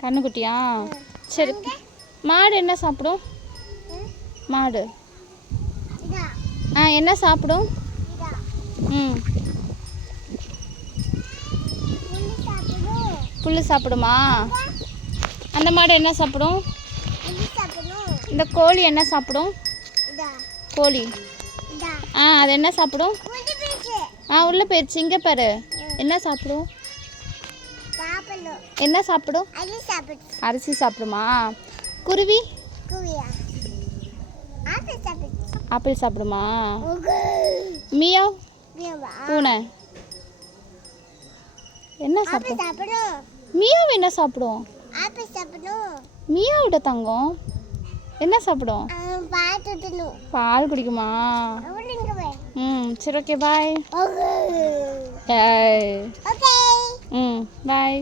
கண்ணுக்குட்டியா? சரி. மாடு என்ன சாப்பிடும்? மாடு என்ன சாப்பிடும்? புல்லு சாப்பிடுமா? அந்த மாடு என்ன சாப்பிடும்? இந்த கோழி என்ன சாப்பிடும்? கோழி அது என்ன சாப்பிடும்? உள்ள போயிடுச்சு. இங்கே பாரு. என்ன சாப்பிடும்? என்ன சாப்பிடும்? அரிசி சாப்பிடுமா? குருவி ஆப்பிள் சாப்பிடுமா? மியாவ் பூனை என்ன சாப்பிடும்? மியாவ் என்ன சாப்பிடும்? மியாவிட்ட தங்கம் என்ன சாப்பிடும்? பால் குடிக்குமா? சரி, ஓகே, பாய். பாய்.